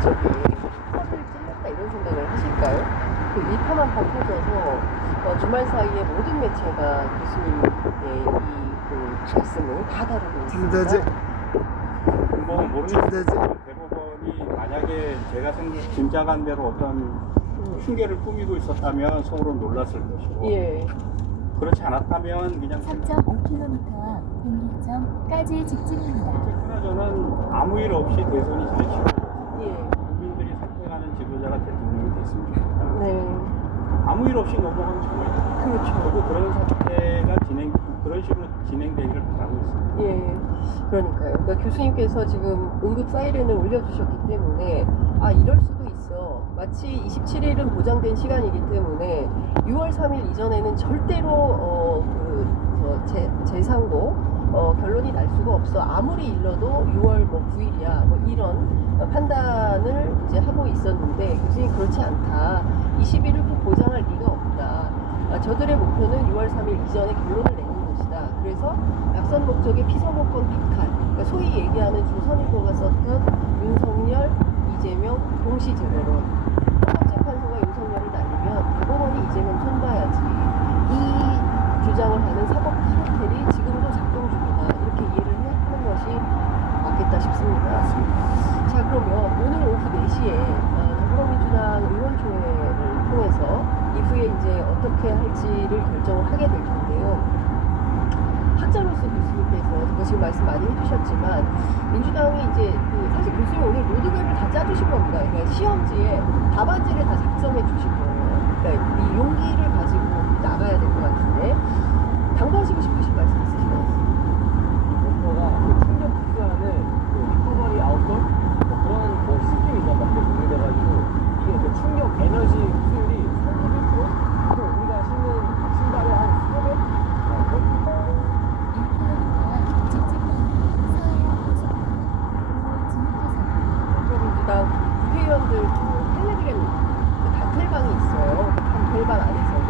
쪽에 털을 찔렀다 이런 생각을 하실까요? 그 일파만파 터져서 어, 주말 사이에 모든 매체가 교수님의 이그 말씀을 다 다루고 있습니다. 뭐 모르는 김대지. 대법원이 만약에 제가 생각 짐작한 대로 어떤 음, 흉계를 꾸미고 있었다면 속으로 놀랐을 것이고 예, 그렇지 않았다면 그냥 3.5km 앞 공기점까지 직진입니다. 그러나 저는 아무 일 없이 대선이 잘 치러져서 예, 국민들이 선택하는 지도자가 됐으면 좋겠다. 네, 아무 일 없이 넘어가면 정말. 그렇죠. 저도 그런 사태가 진행 그런 식으로 진행되기를 바라고 있습니다. 예, 그러니까요. 그러니까 교수님께서 지금 응급 사이렌을 올려주셨기 때문에 아 이럴 수도 있어. 마치 27일은 보장된 시간이기 때문에 6월 3일 이전에는 절대로 어, 그, 어, 재, 재상도 어, 결론이 날 수가 없어. 아무리 일러도 6월 뭐 9일이야. 뭐 이런 판단을 이제 하고 있었는데 교수님 그렇지 않다. 20일을 꼭 보장할 리가 없다. 아, 저들의 목표는 6월 3일 이전에 결론을 내는 것이다. 그래서 약선 목적의 피선호권 박탈, 그러니까 소위 얘기하는 조선일보가 썼던 윤석열, 이재명 동시 제거론. 헌법재판소가 윤석열을 날리면 대법원이 이재명 손봐야지. 이 주장을 하는 사법 카르텔이 지금도 작동 중이다. 이렇게 이해를 해- 하는 것이 맞겠다 싶습니다. 자 그러면 오늘 오후 4시에 어, 더불어민주당 의원총회를 통해서 이후에 이제 어떻게 할지를 결정을 하게 될 텐데요. 학자로서 교수님께서 뭐 지금 말씀 많이 해주셨지만 민주당이 이제 그 사실 교수님 오늘 로드맵을 다 짜주신 겁니다. 그러니까 시험지에 답안지를 다 작성해 주신 거예요. 그러니까 이 용기를 가지고 나가야 될 것 같은데 당부하시고 싶으신 말씀 있으신가요? 목표가 그 충격 특수하는 그 리커버리 아웃돌 뭐 그런 뭐 시스템이 있단 말이에요. 공유돼가지고 이게 그 충격 에너지 흡수율이 31%? 또 우리가 신는 신발의 한 3배? 어, 거의 1km 앞 직진입니다. 서해안 고속도로 진입하세요. 더불어민주당 국회의원들 그 텔레그램 그 단텔방이 있어요. 그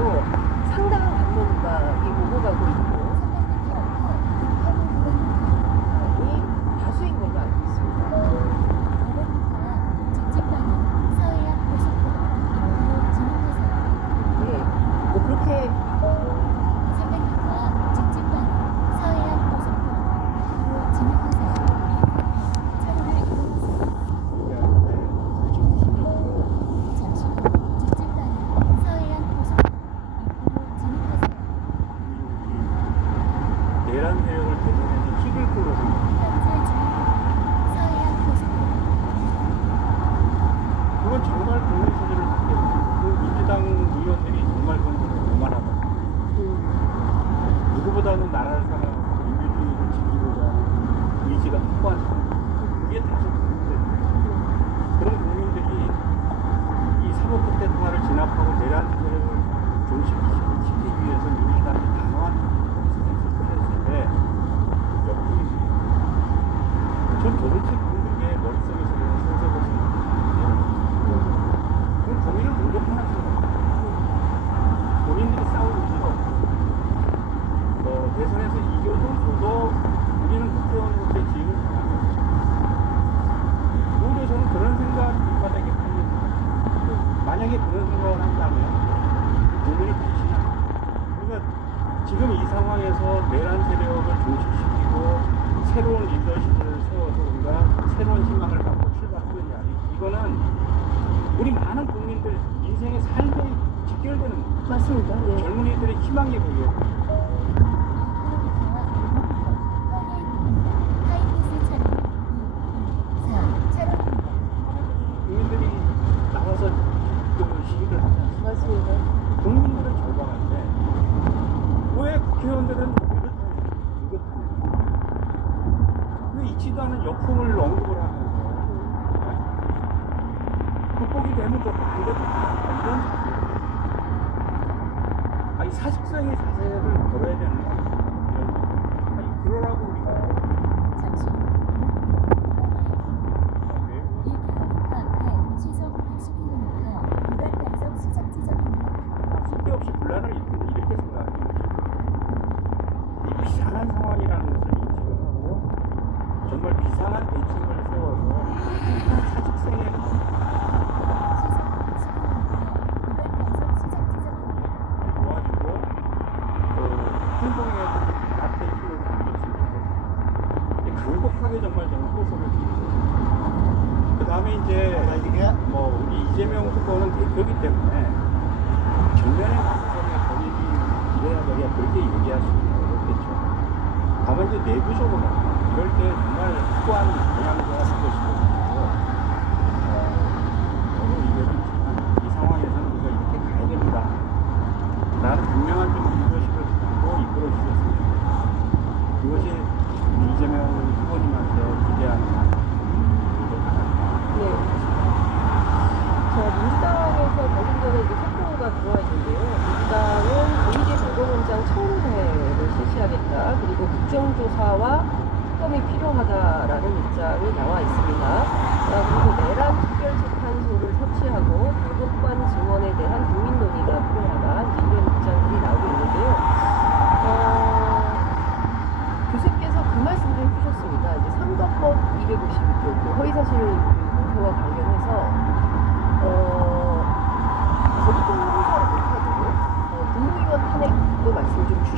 단텔방 안에서도 상당한 반론가이 오고 가고 있고 300m 앞 급하고 이 다수인 걸로 알고 있습니다. 500m 앞 직진 방향 서해안 고속도로 진입하세요. 예, 뭐 그렇게 300m 앞 직진 방향 서해안 고속도로 진입하세요. 차로를 이동하세요. 잠시 후 직진 방향 서해안 고속도로 입구로 진입하세요. 내란 세력을 대선에서 찍을 거로 생각합니다. 현재 진입 서해안 고속도로 그건 정말 국민 소리를 듣게 됩니다. 그 민주당 의원들이 정말 그건 좀 오만하다. 음, 누구보다는 나라를 사랑하고 민주주의를 지키고자 하는 의지가 확고한 사람. 그게 다수 국민들. 그런 국민들이 이 사법 끝대 통화를 진압하고 내란 세력을 종식시키기 위해서 민주당이 단호한 스탠스를 취했을 때 역풍이 전 도대체 그들의 머릿속에서 그런 생각을 그럼 국민을 모독하는 수가 본인들이 싸울 의지가 없고 뭐 대선에서 이겨도 저도 우리는 국회의원으로서의 지위를 당하는 거죠. 오히려 저는 그런 생각 밑바닥에 합니다. 만약에 그런 생각을 한다면 국민을 배신하는 그러니까 지금 이 상황에서 내란 세력을 종식시키고 새로운 리더십을 세워서 우리가 새로운 희망을 갖고 출발하느냐 이- 이거는 우리 많은 국민들 인생의 삶에 직결되는. 맞습니다. 예. 젊은이들의 희망이 보여요.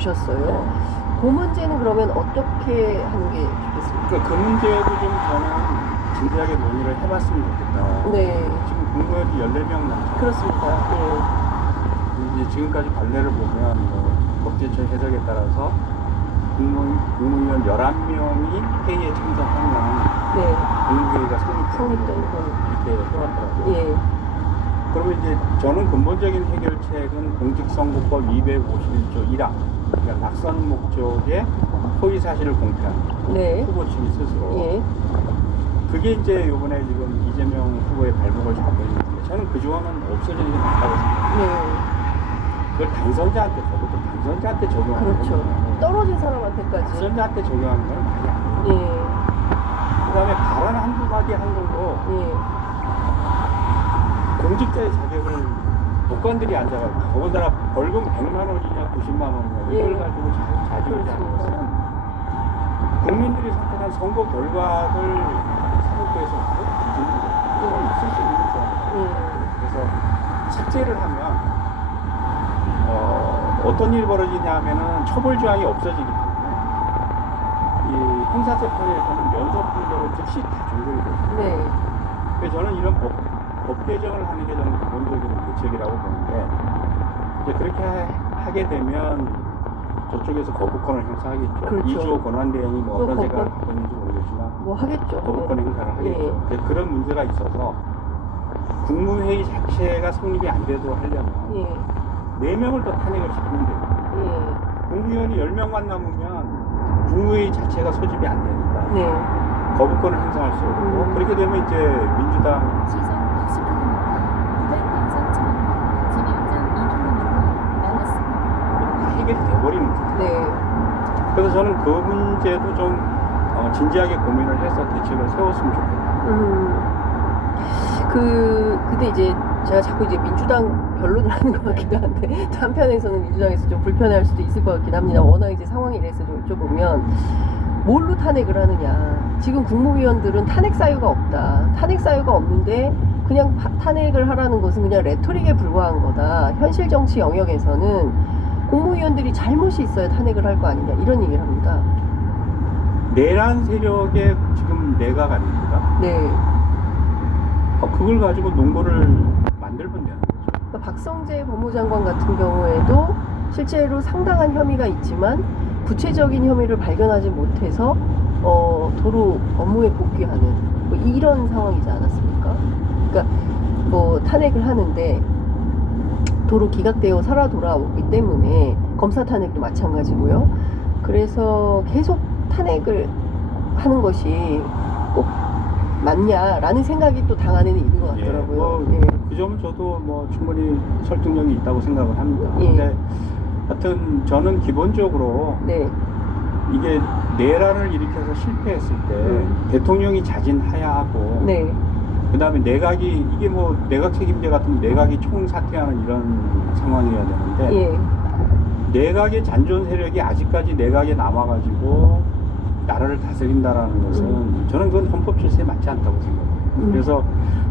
주셨어요. 그 문제는 그러면 어떻게 하는 게 좋겠습니까? 그러니까 그 문제도 좀 저는 진지하게 논의를 해봤으면 좋겠다. 네, 지금 국무회원이 14명 남죠. 그렇습니다. 네, 이제 지금까지 관례를 보면 뭐 법제처 해석에 따라서 국무위원 11명이 회의에 참석하면 네, 국무회의가 성립, 성립되는 건. 이렇게 해왔더라고요. 예, 그러면 이제 저는 근본적인 해결책은 공직선거법 251조 1항 그러니까 낙선 목적의 허위 사실을 공표한 네, 후보 측이 스스로 예, 그게 이제 요번에 지금 이재명 후보의 발목을 잡고 있는데 저는 그 조항은 없어지는 게 낫다고 생각해요. 네, 그걸 당선자한테 적어도 당선자한테 적용하는 그렇죠. 거거든요. 떨어진 사람한테까지. 당선자한테 적용하는 건 말이 안 돼요. 예, 그 다음에 발언 한두 마디 한 걸로 예, 공직자의 자격을 법관들이 앉아가지고 더군다나 벌금 100만 원이냐 90만 원이냐 이걸 예. 가지고 자- 자질하는 것은 국민들이 선택한 선거 결과를 사법부에서 뒤집는 거예요. 있을 수 있는 거죠. 예, 그래서 삭제를 하면 어, 어떤 일이 벌어지냐 하면은 처벌 조항이 없어지기 때문에 이 형사재판에서는 연속 판결로 즉시 다 종결이 돼요. 네, 그래서 저는 이런 법, 법 개정을 하는 게 저는 기본적인 대책이라고 보는데 이제 그렇게 하, 게 되면 저쪽에서 거부권을 행사하겠죠. 그렇죠. 이조 권한 대행이 뭐또 어떤 생각을 거부권. 하고 있는지 모르겠지만 뭐 하겠죠. 거부권 예. 행사를 하겠죠. 예. 그런 문제가 있어서 국무회의 자체가 성립이 안 되도록 하려면 예, 네명을 더 탄핵을 시키면 돼요. 예, 국무위원이 10명만 남으면 국무회의 자체가 소집이 안 되니까 네, 거부권을 행사할 수 없고 음. 그렇게 되면 이제 민주당 시속 60km, 구간 단속 중입니다. 진입장 2km 남았습니다. 다 해결이 돼버리는 거예요. 네, 그래서 저는 그 문제도 좀 어, 진지하게 고민을 해서 대책을 세웠으면 좋겠다. 음, 그, 근데 이제 제가 자꾸 이제 민주당 변론을 하는 것 같기도 한데, 또 한편에서는 민주당에서 좀 불편해할 수도 있을 것 같긴 합니다. 워낙 이제 상황이 이래서 좀 여쭤보면, 뭘로 탄핵을 하느냐. 지금 국무위원들은 탄핵 사유가 없다. 탄핵 사유가 없는데, 그냥 바- 탄핵을 하라는 것은 그냥 레토릭에 불과한 거다. 현실 정치 영역에서는 국무위원들이 잘못이 있어야 탄핵을 할 거 아니냐. 이런 얘기를 합니다. 내란 세력의 지금 내각 아닙니까? 네. 어, 그걸 가지고 농고를 만들면 되는 거죠. 그러니까 박성재 법무장관 같은 경우에도 실제로 상당한 혐의가 있지만 구체적인 혐의를 발견하지 못해서 어, 도로 업무에 복귀하는 뭐 이런 상황이지 않았습니까? 그러니까 뭐 탄핵을 하는데 도로 기각되어 살아 돌아오기 때문에 검사 탄핵도 마찬가지고요. 그래서 계속 탄핵을 하는 것이 꼭 맞냐라는 생각이 또당 안에는 있는 것 예, 같더라고요. 뭐, 예. 그 점은 저도 뭐 충분히 설득력이 있다고 생각을 합니다. 예. 근데 하여튼 저는 기본적으로 네. 이게 내란을 일으켜서 실패했을 때 음. 대통령이 자진하야 하고 네. 그 다음에 내각이 이게 뭐 내각 책임제 같은 내각이 총사퇴하는 이런 상황이어야 되는데 예. 내각의 잔존 세력이 아직까지 내각에 남아가지고 나라를 다스린다라는 것은 저는 그건 헌법 질서에 맞지 않다고 생각해요. 음. 그래서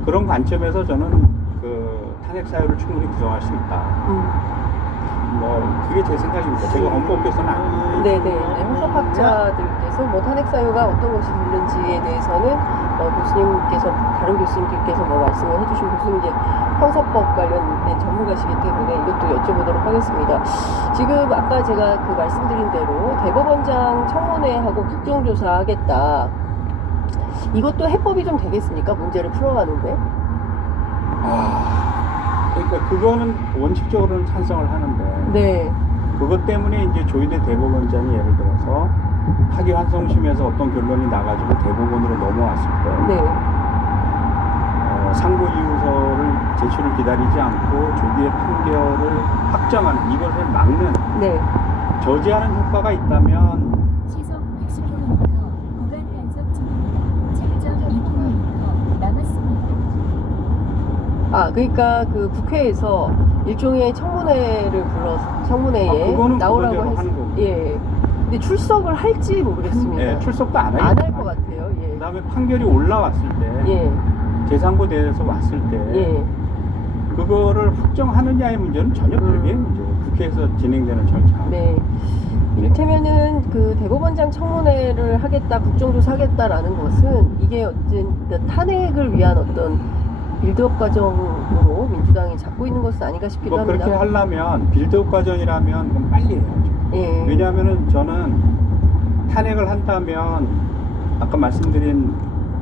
그런 관점에서 저는 그 탄핵 사유를 충분히 부정할 수 있다. 음. 뭐 그게 제 생각입니다. 제가 헌법 교수는 아니고. 네네. 네, 헌법학자들께서 뭐 탄핵 사유가 어떤 것이 있는지에 대해서는 어, 교수님께서 다른 교수님들께서 뭐 말씀을 해주신 교수님 이제 형사법 관련된 전문가시기 때문에 이것도 여쭤보도록 하겠습니다. 지금 아까 제가 그 말씀드린 대로 대법원장 청문회하고 국정조사하겠다. 이것도 해법이 좀 되겠습니까? 문제를 풀어가는데. 아, 그러니까 그거는 원칙적으로는 찬성을 하는데 네. 그것 때문에 이제 조희대 대법원장이 예를 들어서 파기환송심에서 어떤 결론이 나가지고 대법원으로 넘어왔을 때 네. 어, 상고 이유서를 제출을 기다리지 않고 조기에 판결을 확정하는 이것을 막는 네. 저지하는 효과가 있다면 시속 60km 구간 단속 중입니다. 7.2km 남았습니다. 아, 그러니까 그 국회에서 일종의 청문회를 불러서 청문회에 아, 그거는 나오라고 그거대로 했 하는 거고. 예. 근데 출석을 할지 모르겠습니다. 예, 출석도 안 하겠다. 안할 것 같아요. 예. 그다음에 판결이 올라왔을 때 예. 재상고대에서 왔을 때 예. 그거를 확정하느냐의 문제는 전혀 음. 별개의 문제예요. 국회에서 진행되는 절차. 네. 이를테면은 그 대법원장 청문회를 하겠다, 국정조사 하겠다라는 것은 이게 어쨌든 탄핵을 위한 어떤 빌드업 과정으로 민주당이 잡고 있는 것은 아닌가 싶기도 뭐 합니다. 그렇게 하려면 빌드업 과정이라면 그럼 빨리 해야죠. 예. 왜냐하면은 저는 탄핵을 한다면 아까 말씀드린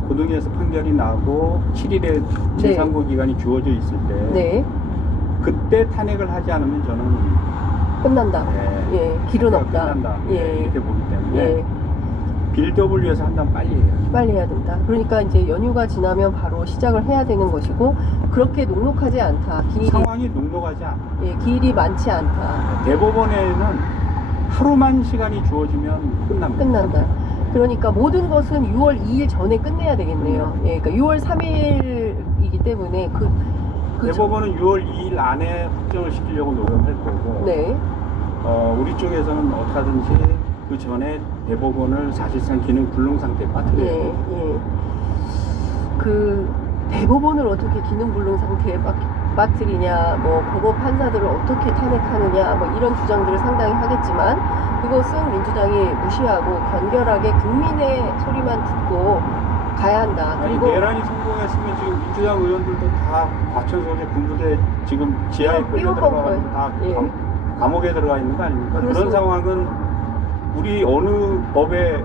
고등에서 판결이 나고 7일의 재상고 기간이 주어져 있을 때 네. 그때 탄핵을 하지 않으면 저는 끝난다. 예, 예. 길은 없다. 끝난다 예. 이렇게 보기 때문에 예. 빌드업을 위해서 한다면 빨리 해야죠. 빨리 해야 된다. 그러니까 이제 연휴가 지나면 바로 시작을 해야 되는 것이고 그렇게 녹록하지 않다. 기일이 상황이 녹록하지 않아. 예, 기일이 많지 않다. 대법원에는 하루만 시간이 주어지면 끝납니다. 끝난다. 그러니까 모든 것은 6월 2일 전에 끝내야 되겠네요. 예, 그러니까 6월 3일이기 때문에 그, 그 대법원은 6월 2일 안에 확정을 시키려고 노력할 거고 전- 네, 어, 우리 쪽에서는 어떻게든지 그 전에 대법원을 사실상 기능 불능 상태에 빠뜨려야 예. 예. 그 대법원을 어떻게 기능불능 상태에 빠, 빠뜨리냐, 뭐 법원 판사들을 어떻게 탄핵하느냐, 뭐 이런 주장들을 상당히 하겠지만 그것은 민주당이 무시하고 간결하게 국민의 소리만 듣고 가야 한다. 아니 그리고 내란이 성공했으면 지금 민주당 의원들도 다 과천 소재 군부대 지금 지하에 띄워- 끌려 띄워본 들어가고 거예요. 다 예. 감, 감옥에 들어가 있는 거 아닙니까? 그런 그렇습니다. 상황은 우리 어느 법에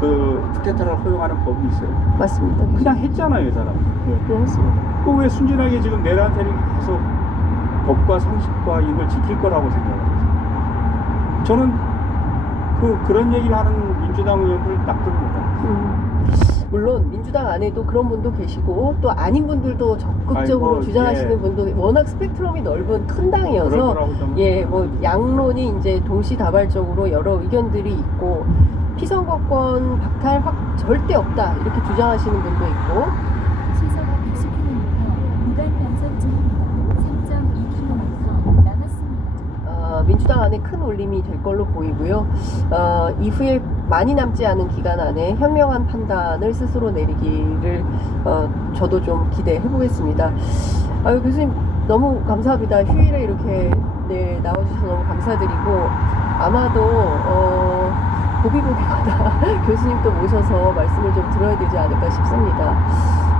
그 쿠데타를 허용하는 법이 있어요? 맞습니다. 그냥 했잖아요, 이 사람. 예, 그냥 했습니다. 그왜 순진하게 지금 내란 세력이 계속 법과 상식과 이걸 지킬 거라고 생각해요. 저는 그 그런 얘기를 하는 민주당 의원들 나쁩니다. 음, 물론 민주당 안에도 그런 분도 계시고 또 아닌 분들도 적극적으로 아이고, 주장하시는 예. 분도 워낙 스펙트럼이 넓은 큰 당이어서 그럴 거라고 저는 예, 뭐 양론이 이제 동시다발적으로 여러 의견들이 있고 피선거권 박탈 확 절대 없다 이렇게 주장하시는 분도 있고 어, 민주당 안에 큰 울림이 될 걸로 보이고요. 어, 이후에 많이 남지 않은 기간 안에 현명한 판단을 스스로 내리기를 어, 저도 좀 기대해 보겠습니다. 아유 교수님 너무 감사합니다. 휴일에 이렇게 네, 나와주셔서 너무 감사드리고 아마도 어, 고비고비마다 교수님 또 모셔서 말씀을 좀 들어야 되지 않을까 싶습니다.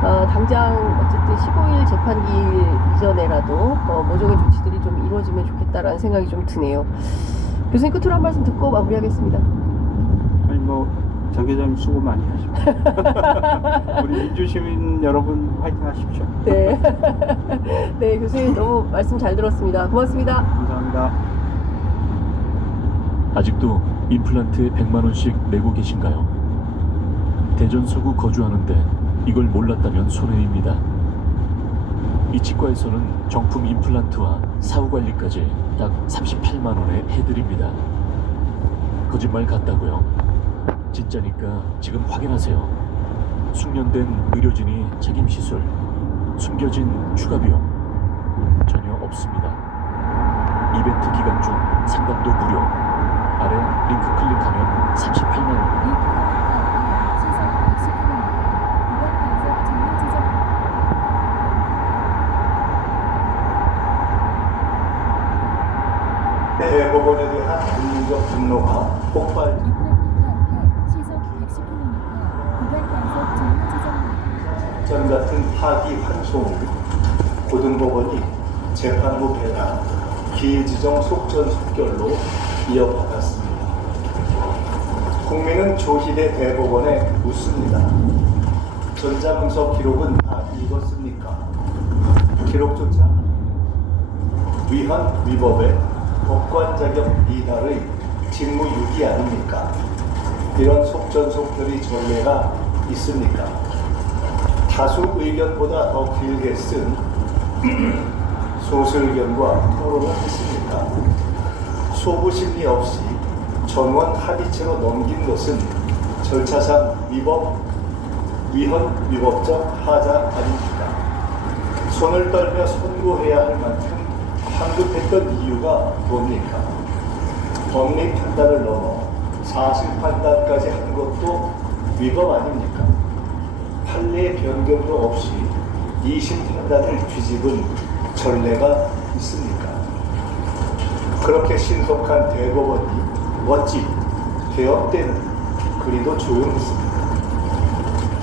어, 당장 15일 재판기 이전에라도 어, 모종의 조치들이 좀 이루어지면 좋겠다라는 생각이 좀 드네요. 교수님 끝으로 한 말씀 듣고 마무리하겠습니다. 아니 뭐정 기자님 수고 많이 하십시오. 우리 민주시민 여러분 화이팅 하십시오. 네. 네, 교수님 너무 말씀 잘 들었습니다. 고맙습니다. 감사합니다. 아직도 임플란트에 100만 원씩 내고 계신가요? 대전 서구 거주하는데 이걸 몰랐다면 손해입니다. 이 치과에서는 정품 임플란트와 사후 관리까지 딱 38만 원에 해드립니다. 거짓말 같다고요? 진짜니까 지금 확인하세요. 숙련된 의료진이 책임 시술, 숨겨진 추가 비용 전혀 없습니다. 이벤트 기간 중 상담도 무료. 아래 링크 클릭하면 38만 원. 이 코너를 시속 110km 구간 단속 정류 지점 대법원에 대한 국민적 분노가 폭발 이플래니카 앞에 시속 110km 구간 단속 정류 지점입니다. 전 같은 파기 환송을 고등법원이 재판부 배당 기지정 속전속결로 이어받았습니다. 국민은 조희대 대법원에 묻습니다. 전자문서 기록은 다 읽었습니까? 기록조차 위헌 위법의 법관 자격 미달의 직무유기 아닙니까? 이런 속전속결의 전례가 있습니까? 다수 의견보다 더 길게 쓴 소수 의견과 토론을 했습니까? 소부 심리 없이 전원 합의체로 넘긴 것은 절차상 위법, 위헌 위법적 하자 아닙니까? 손을 떨며 선고해야 할 만큼 황급했던 이유가 뭡니까? 법리 판단을 넘어 사실 판단까지 한 것도 위법 아닙니까? 판례 변경도 없이 이심 판단을 뒤집은 전례가 있습니까? 그렇게 신속한 대법원이 어찌 개업 때는 그리도 조용했습니까?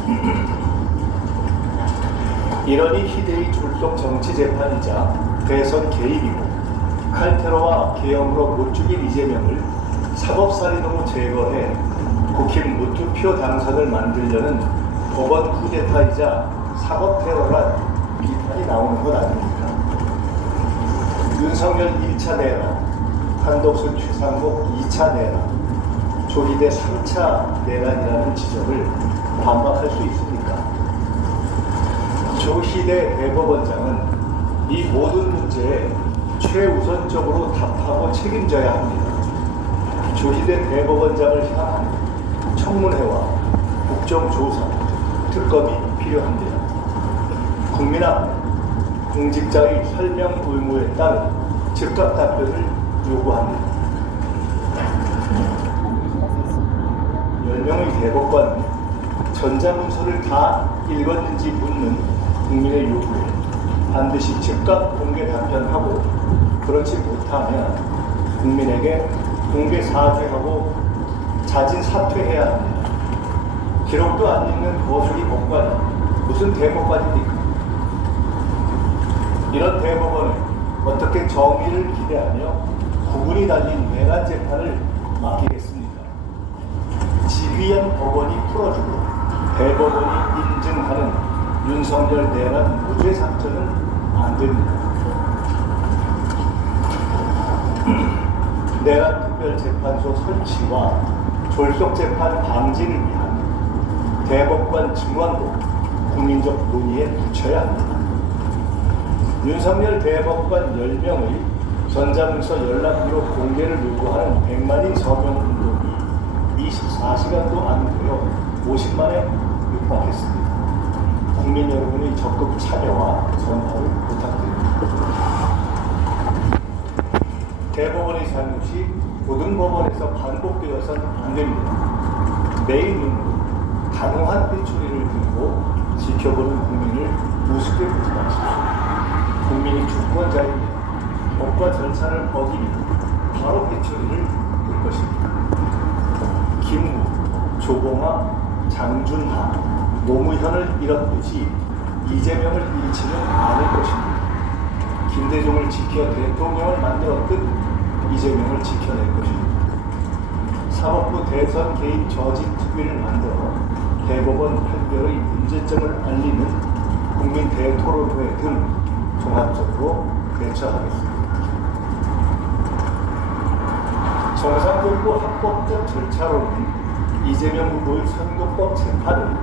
이러니 희대의 졸속 정치 재판이자 대선 개입이고 칼테러와 계엄으로 못 죽인 이재명을 사법살인으로 제거해 국힘 무투표 당선을 만들려는 법원 쿠데타이자 사법 테러란 비판이 나오는 것 아닙니까? 윤석열 1차 내라, 한덕수 최상목 2차 내라, 조희대 3차 내란이라는 지적을 반박할 수 있습니까? 조희대 대법원장은 이 모든 문제에 최우선적으로 답하고 책임져야 합니다. 조희대 대법원장을 향한 청문회와 국정조사, 특검이 필요합니다. 국민 앞 공직자의 설명 의무에 따른 즉각 답변을 요구합니다. 10명의 대법관은 전자문서를 다 읽었는지 묻는 국민의 요구에 반드시 즉각 공개 답변하고 그렇지 못하면 국민에게 공개 사죄하고 자진 사퇴해야 합니다. 기록도 안 읽는 거수기 법관이 무슨 대법관입니까? 이런 대법원은 어떻게 정의를 기대하며 구분이 달린 내란 재판을 맡기겠습니까? 지휘한 법원이 풀어주고 대법원이 인증하는 윤석열 내란 무죄 사건은 안 됩니다. 내란 특별재판소 설치와 졸속 재판 방지를 위한 대법관 증원도 국민적 논의에 붙여야 합니다. 윤석열 대법관 10명의 전자문서 연락 기록 공개를 요구하는 100만인 서명 운동이 24시간도 안 되어 50만에 육박했습니다. 국민 여러분의 적극 참여와 전파를. 대법원의 잘못이 고등법원에서 반복되어서는 안 됩니다. 매일 눈으로 단호한 회초리를 들고 지켜보는 국민을 우습게 보지 마십시오. 국민이 주권자입니다. 법과 절차를 어기면 바로 회초리를 들 것입니다. 김무, 조봉아, 장준하, 노무현을 잃었듯이 이재명을 잃지는 않을 것입니다. 김대중을 지켜 대통령을 만들었듯 이재명을 지켜낼 것입니다. 사법부 대선 개입 저지 특위를 만들어 대법원 판결의 문제점을 알리는 국민 대토론회 등 종합적으로 대처하겠습니다. 정상적이고 합법적 절차로는 이재명 후보의 선거법 재판을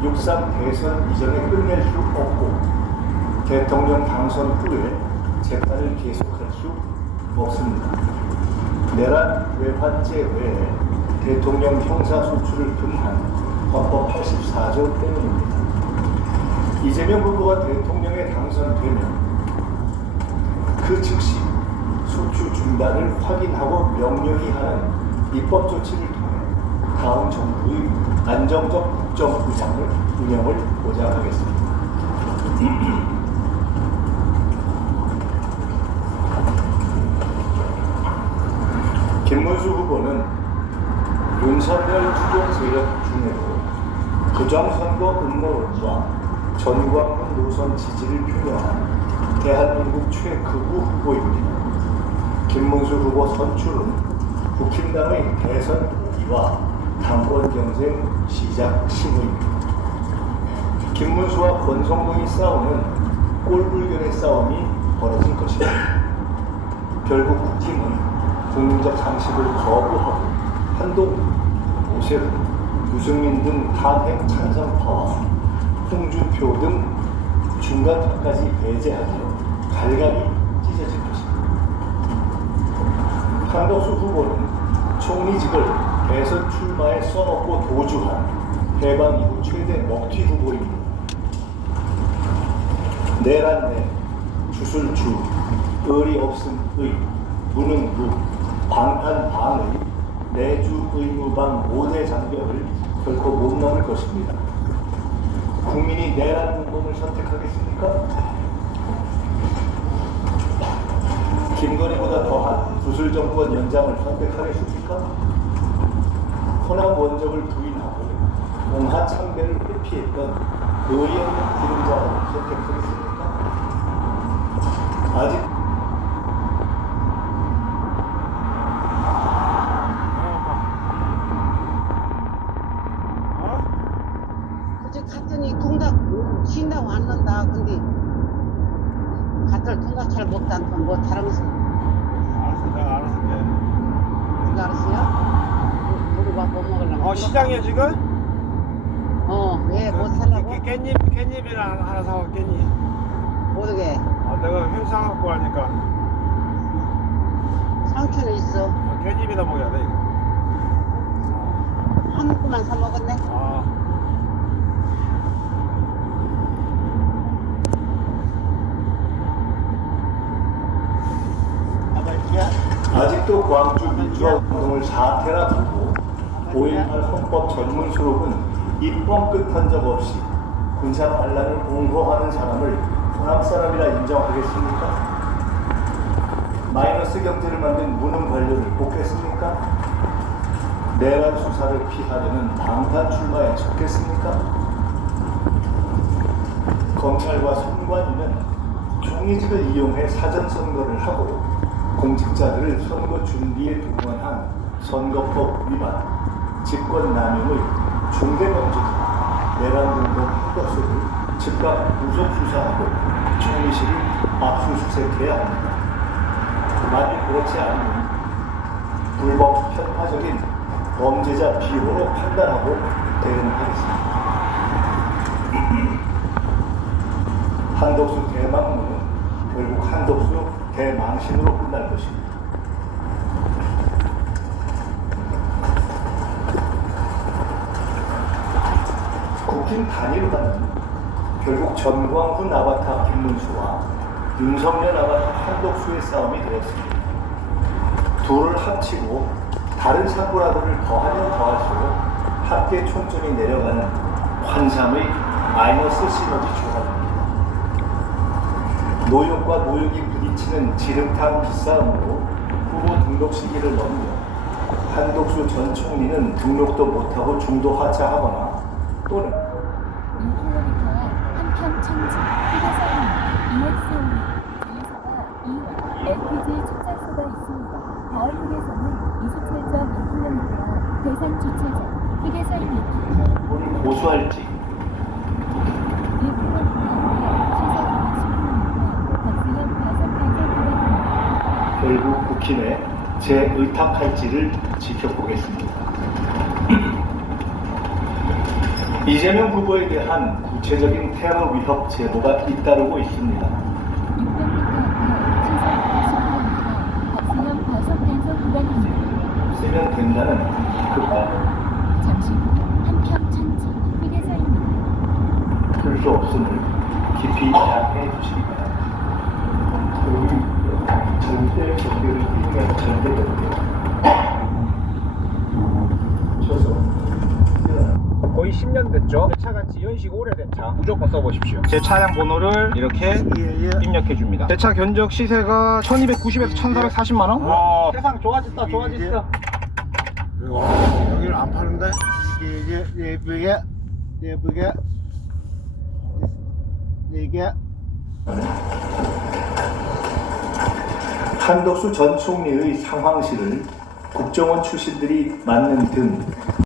6.3 대선 이전에 끝낼 수 없고 대통령 당선 후에 재판을 계속할 수 없습니다. 내란 외환죄 외에 대통령 형사소추를 금한 헌법 84조 때문입니다. 이재명 후보가 대통령에 당선되면 그 즉시 소추 중단을 확인하고 명령히 하는 입법 조치를 통해 다음 정부의 안정적 국정 운영을, 운영을 보장하겠습니다. 김문수 후보는 윤석열 추종 세력 중에도 부정선거 음모론과 전광훈 노선 지지를 표명한 대한민국 최극우 후보입니다. 김문수 후보 선출은 국힘당의 대선 포기와 당권 경쟁 시작 신호입니다. 김문수와 권성동이 싸우는 꼴불견의 싸움이 벌어질 것입니다. 결국 국힘은 국민적 상식을 거부하고 한동, 오세훈, 유승민 등 탄핵 찬성파와 홍준표 등 중간파까지 배제하여 갈갈이 찢어질 것입니다. 한덕수 후보는 총리직을 대선 출마에 써먹고 도주한 해방 이후 최대 먹튀 후보입니다. 내란 내, 주술주, 의리 없음 의, 무능무, 방탄방의 내주 의무방 5대 장벽을 결코 못 넘을 것입니다. 국민이 내란 문법을 선택하겠습니까? 김건희보다 더한 구슬 정권 연장을 선택하겠습니까? 호남 원적을 부인하고 공하 참배를 회피했던 없는 기름자를 선택하겠습니까? 아직 그저 갔더니 통닭 쉰다고 앉는다. 근데 갔더니 통닭 잘 먹다 않고 뭐 다르면서 알았어, 내가 알아서 할게. 네가 알았어요? 우리 밥뭐 먹으려고? 어, 시장에 지금? 어, 왜 못 살라고? 깻- 깻잎, 깻잎이나 하나, 하나 사와, 깻잎. 모르게. 아, 내가 회사 갖고 하니까 상추는 있어. 아, 깻잎이나 먹어야 돼, 이거. 한 묶음만 사 먹었네. 아, 광주 민주화 운동을 사태라 두고 5.18 헌법 전문 수록은 입법 끝한 적 없이 군사 반란을 옹호하는 사람을 호남 사람이라 인정하겠습니까? 마이너스 경제를 만든 무능 관료를 뽑겠습니까? 내란 수사를 피하려는 방탄 출마에 적겠습니까? 검찰과 선관위는 총리직을 이용해 사전 선거를 하고 공직자들을 선거 준비에 동원한 선거법 위반, 직권남용의 중대 범죄자 내란 등등 한것을 즉각 구속 수사하고 총리실을 압수수색해야 합니다. 만일 그렇지 않으면 불법 편파적인 범죄자 비호로 판단하고 대응하겠습니다. 결국 한독수 대망신으로 끝날 것입니다. 국힘 단일화는 결국 전광훈 아바타 김문수와 윤석열 아바타 한독수의 싸움이 되었습니다. 둘을 합치고 다른 사쿠라들을 더하면 더할수록 합계 총점이 내려가는 환상의 마이너스 시너지 조합입니다. 노역과 노역이 부딪히는 지름탕 기싸움으로 후보 등록 시기를 넘겨 한독수 전 총리는 등록도 못하고 중도 하차하거나 또는 2km와 한평 청지 휴게소입니다. EX5 주유소가 2원, LPG 충전소가 있습니다. 가을 휴게소는 27.2km, 대산 주차장 휴게소입니다. 우리 고수할지 1km 시속 20km, 박수형 과속 단속 구간입니다. 결국 국힘에 재의탁할지를 지켜보겠습니다. 이재명 후보에 대한 구체적인 테러 위협 제보가 잇따르고 있습니다. 600m 앞에 시속 20km, 박수형 과속 단속 구간입니다. 없애면 된다는 급발 잠시 후 한평 천지 휴게소입니다. 풀수 없음을 깊이 생각해 주시기 바랍니다. 거의 10년 됐죠? 제 차같이 연식 오래된 차. 무조건 써보십시오. 제 차량 번호를 이렇게 예, 예. 입력해 줍니다. 제 차 견적 시세가 1290에서 1440만원? 와 세상 좋아졌다 좋아졌어. 와, 여기를 안 파는데? 예예 예쁘게 예쁘게. 예게. 한덕수 전 총리의 상황실을 국정원 출신들이 맡는 등